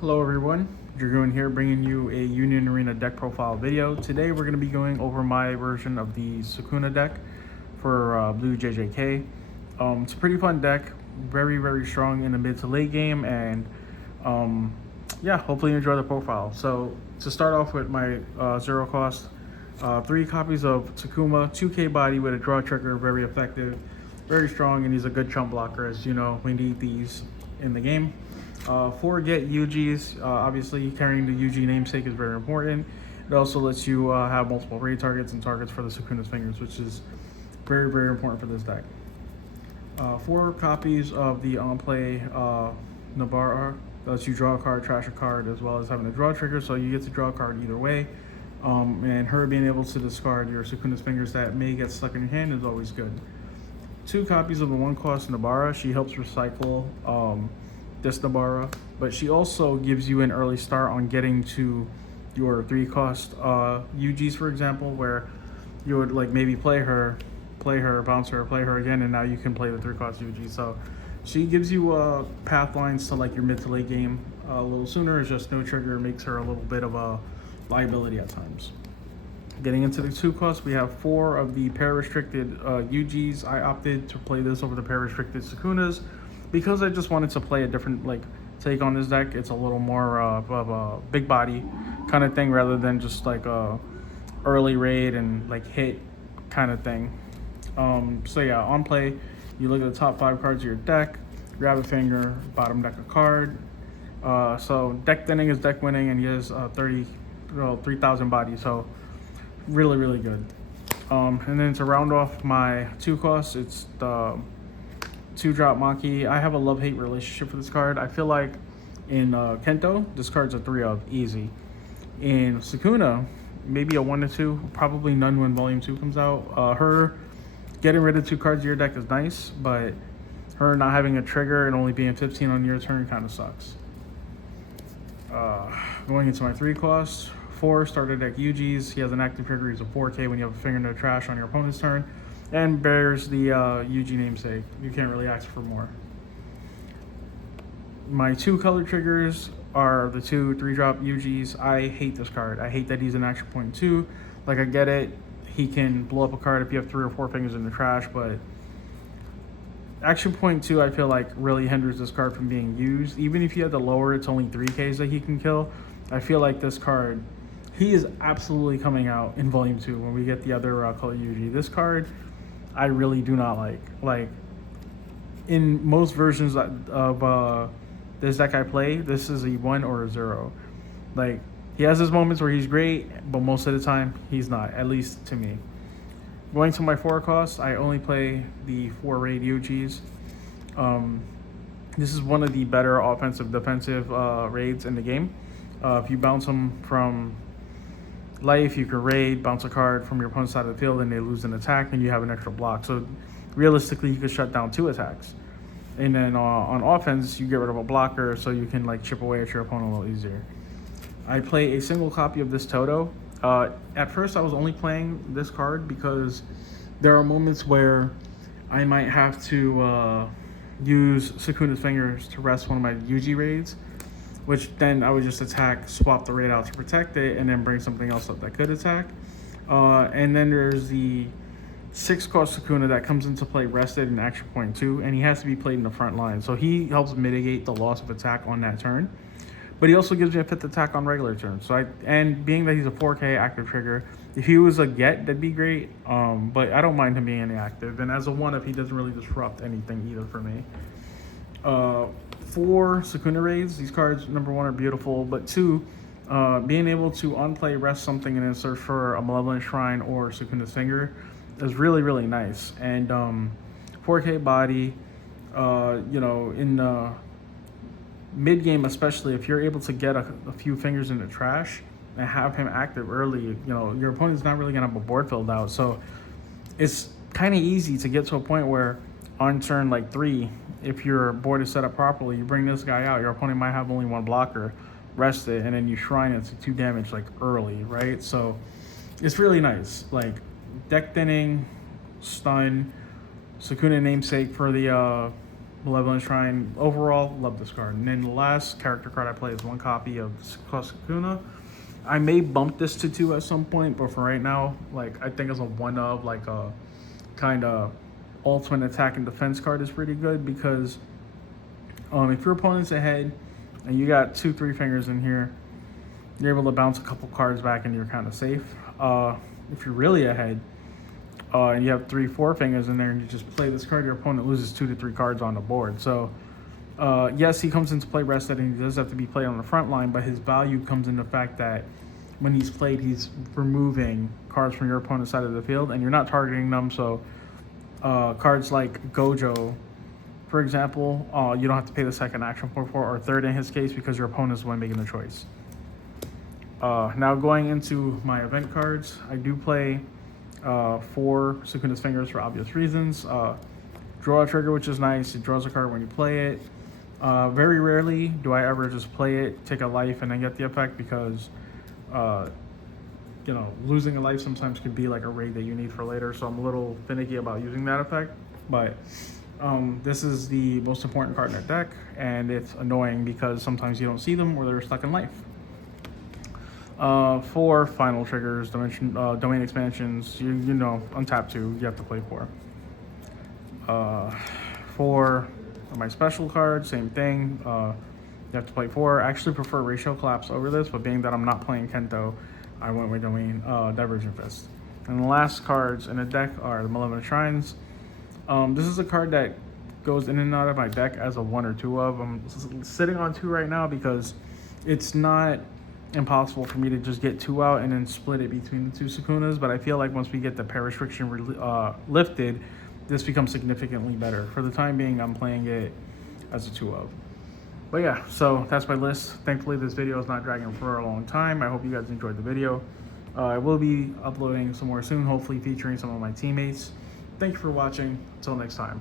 Hello everyone, Dragoon here bringing you a Union Arena deck profile video. Today we're going to be going over my version of the Sukuna deck for blue JJK. It's a pretty fun deck, very strong in the mid to late game, and yeah, hopefully you enjoy the profile. So to start off with my zero cost, 3 copies of Sukuna, 2k body with a draw trigger, very effective, very strong, and he's a good chump blocker. As you know, we need these in the game. 4 get UGs, obviously carrying the UG namesake is very important. It also lets you have multiple raid targets and targets for the Sukuna's fingers, which is very important for this deck. 4 copies of the on-play Nabara, lets you draw a card, trash a card, as well as having a draw trigger, so you get to draw a card either way. And her being able to discard your Sukuna's fingers that may get stuck in your hand is always good. 2 copies of the 1-cost Nabara. She helps recycle this Nabara, but she also gives you an early start on getting to your 3-cost UGs, for example, where you would like maybe play her, bounce her, play her again, and now you can play the 3-cost UG. So she gives you path lines to like your mid to late game a little sooner. It's just no trigger, makes her a little bit of a liability at times. Getting into the 2-cost, we have 4 of the pair restricted UGs. I opted to play this over the pair restricted Sukunas because I just wanted to play a different take on this deck. It's a little more of a big body kind of thing rather than just like a early raid and like hit kind of thing. So yeah, on play, you look at the top 5 cards of your deck, grab a finger, bottom deck a card. So deck thinning is deck winning, and he has 3,000 body, so really good. And then to round off my 2-cost, it's the 2-drop Maki. I have a love-hate relationship for this card. I feel like in Kento, this card's a 3 of easy. In Sukuna, maybe a 1 to 2, probably none when Volume 2 comes out. Her getting rid of 2 cards of your deck is nice, but her not having a trigger and only being 15 on your turn kind of sucks. Going into my 3-cost, 4 starter deck UGs. He has an active trigger. He's a 4K when you have a finger no trash on your opponent's turn, and bears the UG namesake. You can't really ask for more. My 2 color triggers are the 2 3-drop UGs. I hate this card. I hate that he's an action point 2. Like, I get it. He can blow up a card if you have 3 or 4 fingers in the trash, but action point 2 I feel like really hinders this card from being used. Even if you had to lower, it's only 3Ks that he can kill. I feel like this card, he is absolutely coming out in Volume 2 when we get the other color UG. This card, I really do not like. Like, in most versions of this deck I play, this is a 1 or a 0. Like, he has his moments where he's great, but most of the time, he's not, at least to me. Going to my 4-cost, I only play the 4 raid UGs. This is one of the better offensive defensive raids in the game. If you bounce them from life, you can raid, bounce a card from your opponent's side of the field, and they lose an attack, and you have an extra block. So realistically, you could shut down 2 attacks. And then on offense, you get rid of a blocker, so you can like chip away at your opponent a little easier. I play a single copy of this Toto. At first, I was only playing this card because there are moments where I might have to use Sukuna's fingers to rest one of my UG raids, which then I would just attack, swap the raid out to protect it, and then bring something else up that could attack. And then there's the 6-cost Sukuna that comes into play rested in action point 2, and he has to be played in the front line. So he helps mitigate the loss of attack on that turn. But he also gives you a 5th attack on regular turns. So and being that he's a 4K active trigger, if he was a get, that'd be great. But I don't mind him being inactive. And as a 1, if he doesn't really disrupt anything either for me. 4 Sukuna raids. These cards, number 1, are beautiful, but 2, being able to unplay, rest something, and then search for a Malevolent Shrine or Sukuna's finger is really nice. And 4K body, you know, in mid game especially, if you're able to get a few fingers in the trash and have him active early, you know, your opponent's not really gonna have a board filled out. So it's kind of easy to get to a point where on turn like 3, if your board is set up properly, you bring this guy out, your opponent might have only 1 blocker, rest it, and then you shrine it to 2 damage like early, right? So it's really nice. Like, deck thinning, stun, Sukuna namesake for the Malevolent Shrine. Overall, love this card. And then the last character card I play is one copy of Sukuna. I may bump this to 2 at some point, but for right now, like, I think as a one of, like, a kind of ultimate attack and defense card is pretty good, because if your opponent's ahead and you got 2-3 fingers in here, you're able to bounce a couple cards back and you're kind of safe. If you're really ahead and you have 3-4 fingers in there and you just play this card, your opponent loses 2 to 3 cards on the board. So yes, he comes into play rested and he does have to be played on the front line, but his value comes in the fact that when he's played, he's removing cards from your opponent's side of the field and you're not targeting them. So cards like Gojo, for example, you don't have to pay the second action point for, or third in his case, because your opponent is the one making the choice. Now going into my event cards, I do play 4 Sukuna's Fingers for obvious reasons. Draw a trigger, which is nice. It draws a card when you play it. Very rarely do I ever just play it, take a life, and then get the effect, because you know, losing a life sometimes could be like a raid that you need for later, so I'm a little finicky about using that effect. But this is the most important card in the deck, and it's annoying because sometimes you don't see them or they're stuck in life. 4 final triggers, domain expansions. You know, untap 2, you have to play 4. 4 of my special cards, same thing. You have to play 4. I actually prefer Ratio Collapse over this, but being that I'm not playing Kento, I went with Domain Divergent Fist. And the last cards in the deck are the Malevolent Shrines. This is a card that goes in and out of my deck as a 1 or 2 of. I'm sitting on 2 right now because it's not impossible for me to just get 2 out and then split it between the 2 Sukunas, but I feel like once we get the pair restriction lifted, this becomes significantly better. For the time being, I'm playing it as a 2 of. But yeah, so that's my list. Thankfully, this video is not dragging for a long time. I hope you guys enjoyed the video. I will be uploading some more soon, hopefully featuring some of my teammates. Thank you for watching. Until next time.